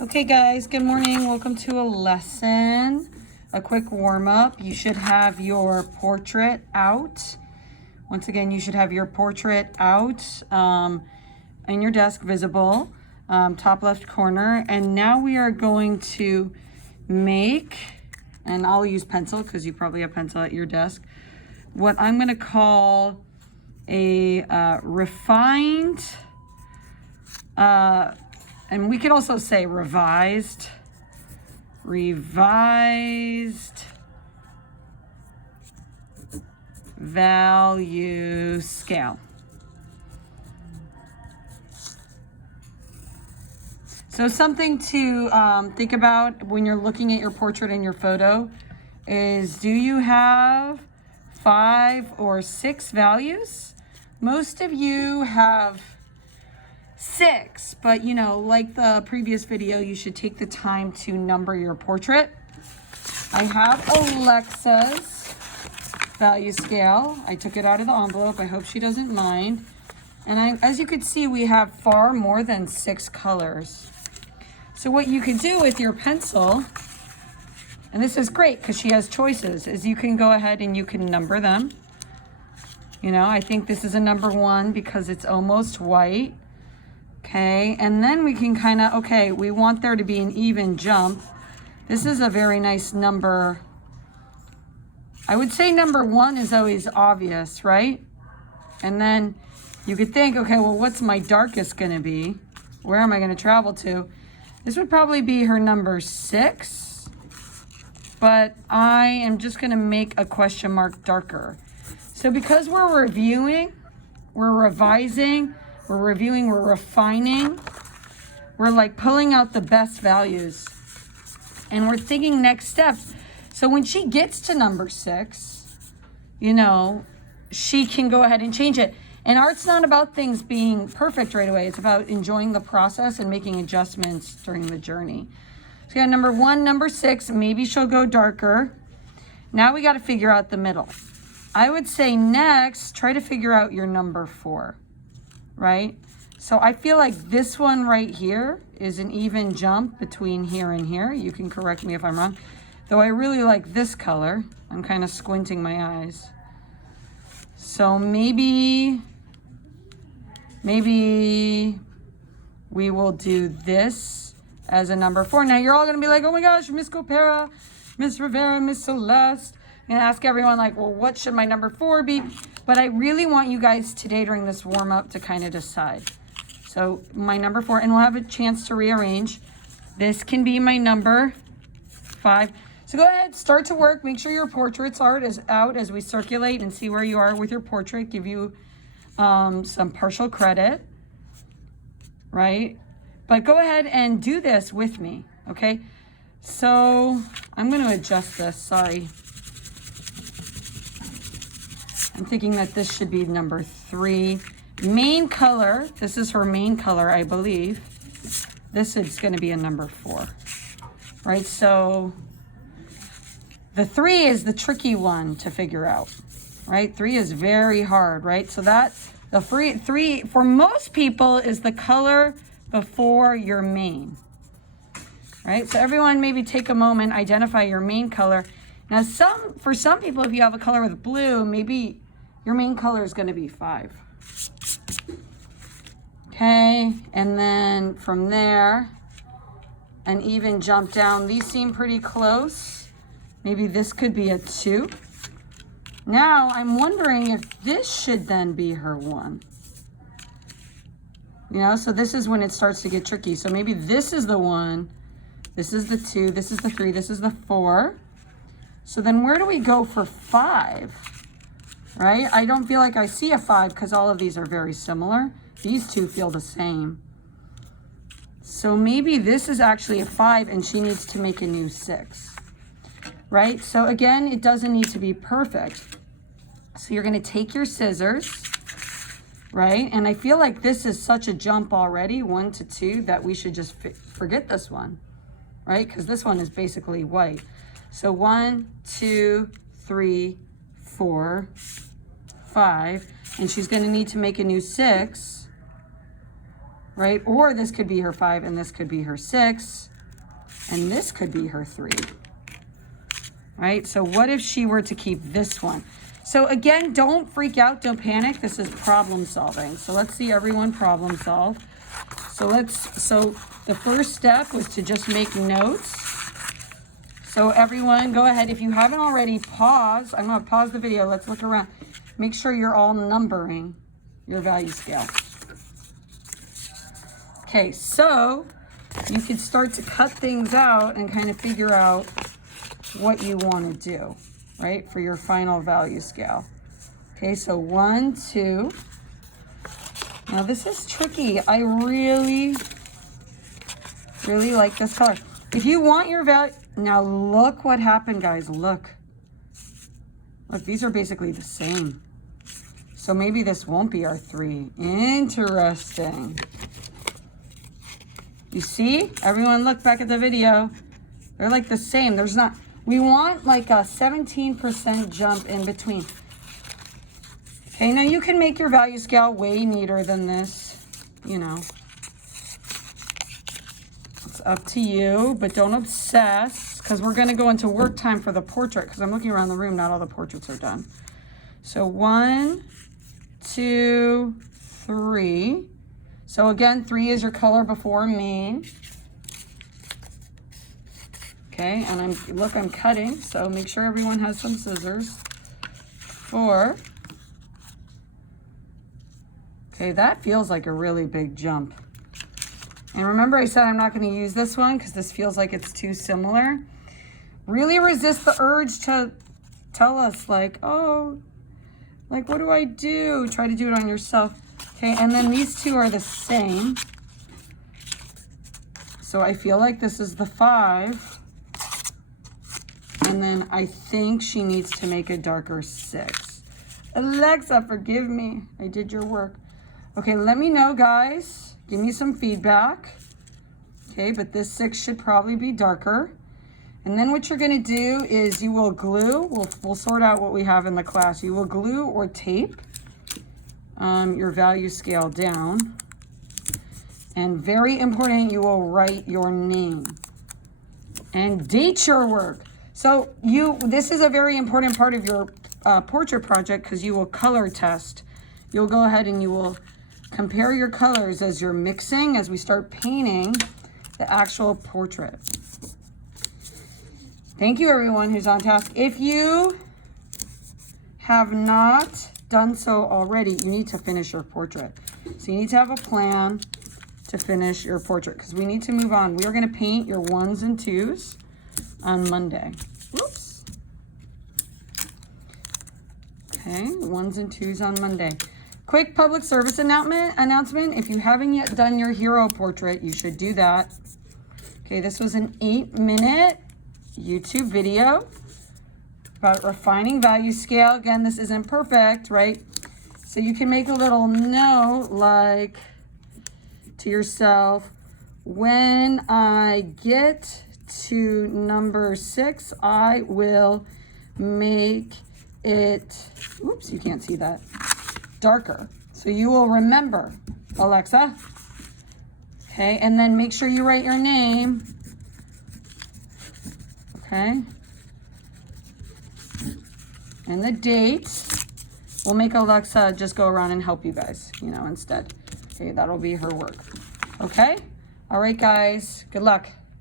Okay guys, good morning. Welcome to a lesson, a quick warm-up. You should have your portrait out. Once again, you should have your portrait out in your desk, visible, top left corner. And now we are going to make, and I'll use pencil because you probably have pencil at your desk, what I'm going to call a refined, and we could also say revised value scale. So something to think about when you're looking at your portrait and your photo is, do you have 5 or 6 values? Most of you have 6, but you know, like the previous video, you should take the time to number your portrait. I have Alexa's value scale. I took it out of the envelope. I hope she doesn't mind. And as you can see, we have far more than 6 colors. So what you can do with your pencil, and this is great because she has choices, is you can go ahead and you can number them. You know, I think this is a number 1 because it's almost white. Okay, and then we can kind of, okay, we want there to be an even jump. This is a very nice number. I would say number 1 is always obvious, right? And then you could think, okay, well, what's my darkest going to be? Where am I going to travel to? This would probably be her number 6, but I am just going to make a question mark darker. So because we're reviewing, we're revising, we're reviewing, we're refining, we're like pulling out the best values and we're thinking next steps. So when she gets to number 6, you know, she can go ahead and change it. And art's not about things being perfect right away. It's about enjoying the process and making adjustments during the journey. So we got number 1, number 6, maybe she'll go darker. Now we got to figure out the middle. I would say next, try to figure out your number 4. Right? So I feel like this one right here is an even jump between here and here. You can correct me if I'm wrong. Though I really like this color. I'm kind of squinting my eyes. So maybe we will do this as a number 4. Now you're all going to be like, oh my gosh, Miss Copera, Miss Rivera, Miss Celeste. I'm going to ask everyone like, well, what should my number 4 be? But I really want you guys today during this warm-up to kind of decide. So my number 4, and we'll have a chance to rearrange. This can be my number 5. So go ahead, start to work. Make sure your portrait's art is out as we circulate and see where you are with your portrait. Give you some partial credit, right? But go ahead and do this with me, okay? So I'm going to adjust this, sorry. I'm thinking that this should be number 3. Main color, this is her main color, I believe. This is going to be a number 4, right? So the 3 is the tricky one to figure out, right? 3 is very hard, right? So that, the 3 for most people is the color before your main, right? So everyone maybe take a moment, identify your main color. Now for some people, if you have a color with blue, maybe your main color is going to be 5. Okay, and then from there, an even jump down. These seem pretty close. Maybe this could be a 2. Now I'm wondering if this should then be her 1. You know, so this is when it starts to get tricky. So maybe this is the 1, this is the 2, this is the 3, this is the 4. So then where do we go for 5? Right? I don't feel like I see a 5 because all of these are very similar. These two feel the same. So maybe this is actually a 5 and she needs to make a new 6. Right? So again, it doesn't need to be perfect. So you're going to take your scissors, right? And I feel like this is such a jump already, 1 to 2, that we should just forget this one, right? Because this one is basically white. So 1, 2, 3, 4, 5, and she's going to need to make a new 6. right? Or this could be her 5 and this could be her 6 and this could be her 3, right? So what if she were to keep this one? So again, don't freak out, don't panic. This is problem solving. So let's see everyone problem solve. So the first step was to just make notes. So everyone go ahead. If you haven't already, pause. I'm gonna pause the video. Let's look around. Make sure you're all numbering your value scale. Okay, so you can start to cut things out and kind of figure out what you want to do, right, for your final value scale. Okay, so 1, 2. Now this is tricky. I really like this color. If you want your value, now look what happened, guys. Look, these are basically the same. So maybe this won't be our 3. Interesting. You see? Everyone look back at the video. They're like the same. There's not, we want like a 17% jump in between. Okay, now you can make your value scale way neater than this, you know. It's up to you, but don't obsess, because we're gonna go into work time for the portrait, because I'm looking around the room, not all the portraits are done. So 1, 2, 3. So again, 3 is your color before main. Okay, and I'm cutting, so make sure everyone has some scissors. 4. Okay, that feels like a really big jump. And remember I said I'm not going to use this one because this feels like it's too similar. Really resist the urge to tell us like, oh, like what do I do? Try to do it on yourself. Okay, and then these two are the same. So I feel like this is the 5. And then I think she needs to make a darker 6. Alexa, forgive me. I did your work. Okay, let me know, guys. Give me some feedback. Okay, but this 6 should probably be darker. And then what you're going to do is you will glue. We'll sort out what we have in the class. You will glue or tape your value scale down. And very important, you will write your name and date your work. So this is a very important part of your portrait project because you will color test. You'll go ahead and you will compare your colors as you're mixing, as we start painting the actual portrait. Thank you everyone who's on task. If you have not done so already, you need to finish your portrait. So you need to have a plan to finish your portrait because we need to move on. We are going to paint your 1s and 2s on Monday. Whoops. Okay, 1s and 2s on Monday. Quick public service announcement. If you haven't yet done your hero portrait, you should do that. Okay, this was an 8-minute YouTube video about refining value scale. Again, this isn't perfect, right? So you can make a little note like to yourself, when I get to number 6, I will make it, oops, you can't see that, darker. So you will remember, Alexa. Okay, and then make sure you write your name. Okay. And the date. We'll make Alexa just go around and help you guys, you know, instead. Okay, that'll be her work. Okay? All right, guys. Good luck.